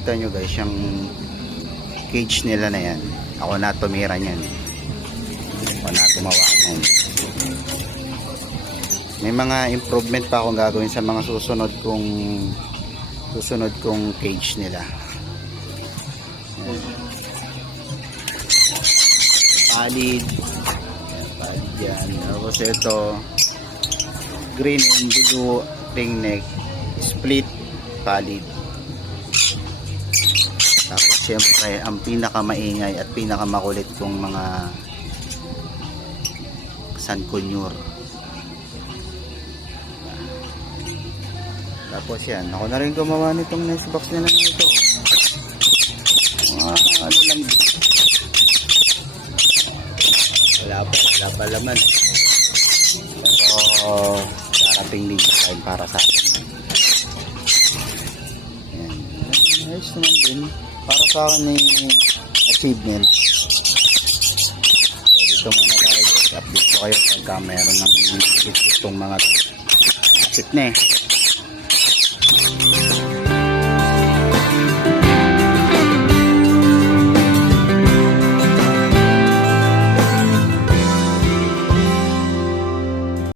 makikita nyo guys, yung cage nila na yan, ako na tumira nyan, ako na gumawa nyan. May mga improvement pa akong gagawin sa mga susunod kong cage nila. Palid yan. Tapos ito green and blue ring neck, split palid. Tapos syempre ang pinakamaingay at pinakamakulit kong mga sankunyur. Tapos yan, ako na rin gumawa nitong nest box nila na ito. Ano lang, wala pa laman. Pero darating din tayo para sa akin. Yan. Ayos naman din. Para sa akin may achievement. So dito muna tayo guys. Update ko kayo pagka meron ng itong mga asip na eh.